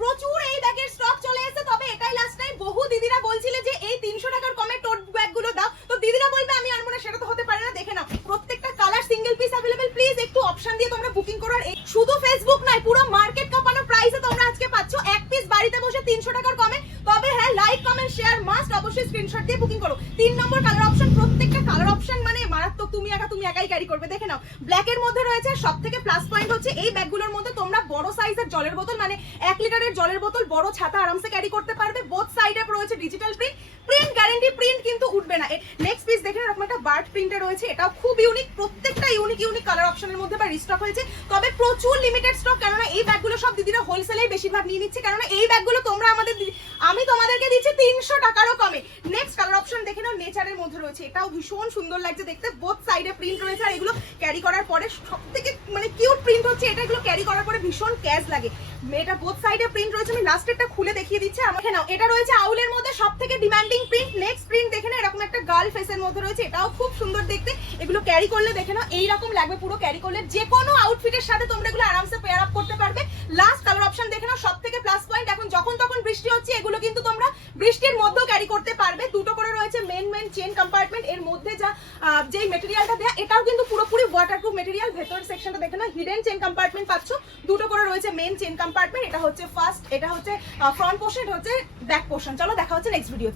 প্রচুর এই ব্যাগের স্টক চলে এসেছে, তবে এটাই লাস্ট টাইম। বহু দিদিরা বলছিলে যে এই 300 টাকার কমে টোট ব্যাগ গুলো দাও, তো দিদিরা বলবে আমি আনবো না, সেটা তো হতে পারে না। দেখে নাও প্রত্যেকটা colour single piece available, please একটু অপশন দিয়ে তোমরা বুকিং করো। আর শুধু ফেসবুক নয়, পুরো মার্কেট কাঁপানো প্রাইসে তোমরা আজকে পাচ্ছ এক পিস বাড়িতে বসে 300 টাকার কমে। তবে হ্যাঁ, লাইক কমেন্ট শেয়ার মাস্ট, অবশ্যই স্ক্রিনশট দিয়ে বুকিং করো। 3 নম্বর কালার অপশন, প্রত্যেকটা কালার অপশন মানে মারাত্মক। তুমি একাই ক্যারি করবে। দেখে নাও ব্ল্যাক এর মধ্যে রয়েছে। সবথেকে প্লাস পয়েন্ট হচ্ছে এই ব্যাগগুলোর মধ্যে তোমরা বড় সাইজের জলের বোতল, মানে 1 লিটারের জলের বোতল, বড় ছাতা আরামসে ক্যারি করতে পারবে। বোথ সাইডে রয়েছে ডিজিটাল প্রিন্ট গ্যারান্টি, প্রিন্ট কিন্তু উঠবে না। নেক্সট পিস দেখেন, এরকম একটা বার্ড প্রিন্টে রয়েছে, এটাও খুব ইউনিক। প্রত্যেকটা ইউনিক কালার অপশনের মধ্যে বা রিস্টক হয়েছে, তবে প্রচুর লিমিটেড স্টক। কেননা এই ব্যাগগুলো সব দিদিরা হোলসেলেই বেশিরভাগ নিয়ে নিচ্ছে, কেননা এই ব্যাগগুলো তোমরা আমি তোমাদেরকে দিচ্ছি 300 টাকারও কমে। নেক্সট কালার অপশন দেখে নাও, নেচারের মধ্যে রয়েছে, এটাও ভীষণ সুন্দর লাগছে দেখতে। বোথ সাইডে প্রিন্ট রয়েছে, আর এগুলো ক্যারি করার পরে সবথেকে মানে কিউট প্রিন্ট হচ্ছে এটা। এগুলো ক্যারি করার পরে ভীষণ ক্যাশ লাগে। এটা বোথ সাইডে প্রিন্ট রয়েছে, আমি লাস্টেরটা খুলে দেখিয়ে দিচ্ছি। আমাকে নাও, এটা রয়েছে আউলের মধ্যে সবথেকে ডিমান্ডিং প্রিন্ট। নেক্সট প্রিন্ট দেখে নাও, এরকম একটা গার্ল ফেসের মধ্যে রয়েছে, এটাও খুব সুন্দর দেখতে। এগুলো ক্যারি করলে দেখে নাও এইরকম লাগবে, পুরো ক্যারি করলে যে কোনো আউটফিটের সাথে তোমরা এগুলো আরামসে পেয়ার আপ করতে পারবে। লাস্ট কালার অপশন দেখে নাও, সবথেকে প্লাস পয়েন্ট, এখন যখন তখন বৃষ্টি হচ্ছে, এগুলো কিন্তু তোমরা বৃষ্টির মধ্যেও ক্যারি করতে পারবে। দুটো করে রয়েছে মেন চেন কম্পার্টমেন্ট। এর মধ্যে যেই মেটেরিয়ালটা দেয়া, এটাও কিন্তু পুরোপুরি ওয়াটারপ্রুফ মেটেরিয়াল। ভেতরের সেকশনটা দেখে নাও, হিডেন চেন কম্পার্টমেন্ট পাচ্ছ। দুটো করে রয়েছে মেন চেন কম্পার্টমেন্ট। এটা হচ্ছে ফার্স্ট, এটা হচ্ছে ফ্রন্ট পোর্শন, এটা হচ্ছে ব্যাক পোর্শন। চলো দেখা হচ্ছে নেক্সট ভিডিওতে।